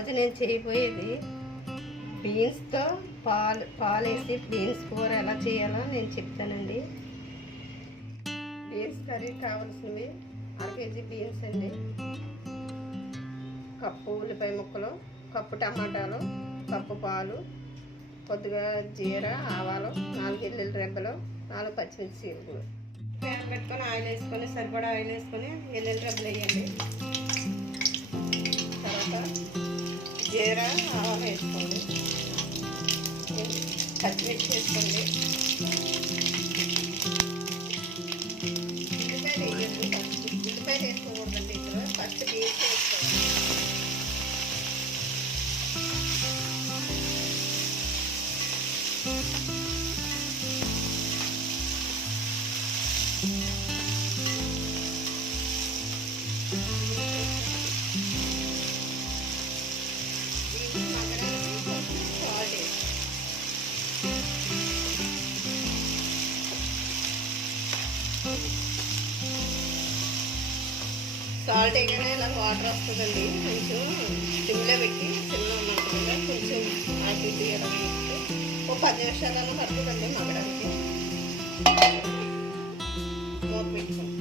ఈరోజు నేను చేయబోయేది బీన్స్తో పాలేసి బీన్స్ కూర ఎలా చేయాలో నేను చెప్తానండి. బీన్స్ కర్రీ కావాల్సినవి 1 కేజీ బీన్స్ అండి, కప్పు ఉల్లిపాయ ముక్కలు, కప్పు టమాటాలు, కప్పు పాలు, కొద్దిగా జీరా, ఆవాలు, 4 ఎల్లుల్లి రెబ్బలు, 4 పచ్చిమిర్చి చీలుగులు. ప్యాన్ పెట్టుకొని ఆయిల్ వేసుకొని సరిపడా ఆయిల్ వేసుకొని ఎల్లుల్లి రెబ్బలు వేయండి. తర్వాత జీరా, ఆవాలు వేసుకోండి, పచ్చిమిర్చి వేసుకోండి, ఉల్లిపాయలు వేయండి. ఉల్లిపాయలు వేసుకోకూడదండి, ఇందులో ఫస్ట్ బీన్స్ వేసుకోండి. సాల్ట్ వేయగానే ఇలా వాటర్ వస్తుందండి, కొంచెం సిమ్లో పెట్టి సిమ్లో మంటలో కొంచెం అటు ఇటు వేస్తే ఒక 10 నిమిషాలను పడుతుందండి మగ్గడానికి. మూత పెట్టుకోండి.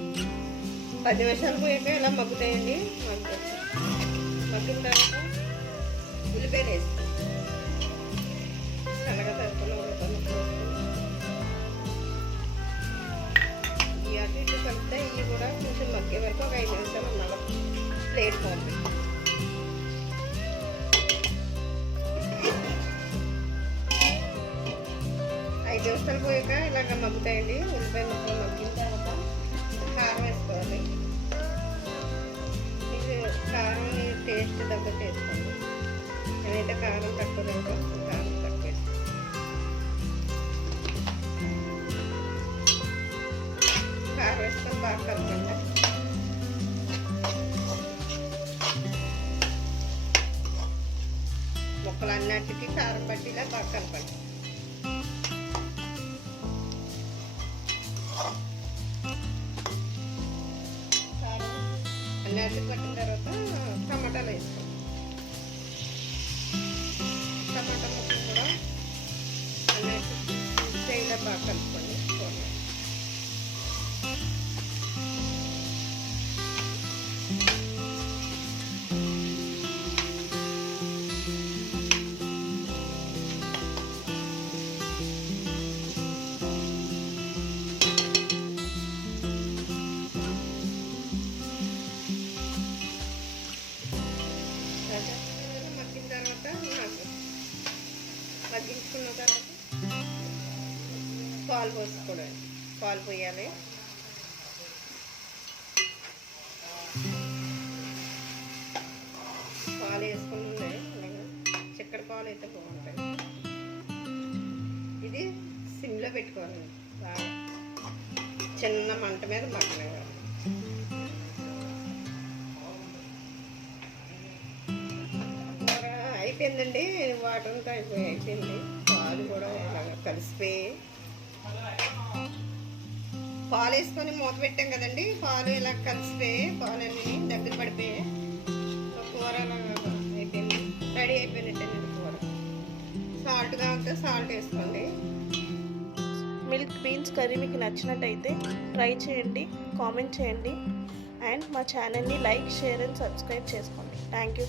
10 నిమిషాలు పోయాక ఇలా మగ్గుతాయండి. మగ్గిన తర్వాత ఉల్లిపాయలు వేస్తాం, సన్నగా తరుపులో అటు ఇటు కలిపితే ఇవి కూడా కొంచెం మగ్గే వరకు ఒక 5 నిమిషాలు ఉన్నాక ప్లేట్ పంపి 5 నిమిషాలు పోయాక ఇలాగ మగ్గుతాయండి. ఉల్లిపాయ ముక్కలు మగ్గిన తర్వాత కారం వేసుకోవాలి. ఇది కారం టేస్ట్ తగ్గట్టు వేసుకోండి. నేనైతే కారం తక్కువ తింటాం, కారం తక్కువ వేస్తాను. కారం వేసుకొని బాగా కలపండి. ముక్కలు అన్నిటికీ కారం పట్టిలా బాగా కలపండి. కారం అన్నిటికి పట్టిన తర్వాత టమాటాలు వేసుకోండి. టమాటా ముక్కలు కూడా అన్నిటికీ ఇలా బాగా కలుపుకోండి. మగ్గించుకున్న తర్వాత పాలు పోసుకోవడం, పాలు పోయాలి. పాలు వేసుకుని ఉన్నాయి, చక్కెర పాలు అయితే బాగుంటాయి. ఇది సిమ్లో పెట్టుకోవాలి, బాగా చిన్న మంట మీద మగ్గనివ్వాలి. అయిపోయిందండి, వాటర్ అంతా అయిపోయింది. పాలు కూడా ఇలాగ కలిసిపోయి పాలు వేసుకొని మూత పెట్టాం కదండి. పాలు ఇలా కలిసిపోయి పాలన్నీ దగ్గర పడిపోయి కూర అయిపోయింది, రెడీ అయిపోయినట్టేనండి కూర. సాల్ట్ కావాలంటే సాల్ట్ వేసుకోండి. మిల్క్ బీన్స్ కర్రీ మీకు నచ్చినట్టయితే ట్రై చేయండి, కామెంట్ చేయండి, అండ్ మా ఛానల్ని లైక్, షేర్ అండ్ సబ్స్క్రైబ్ చేసుకోండి. Thank you.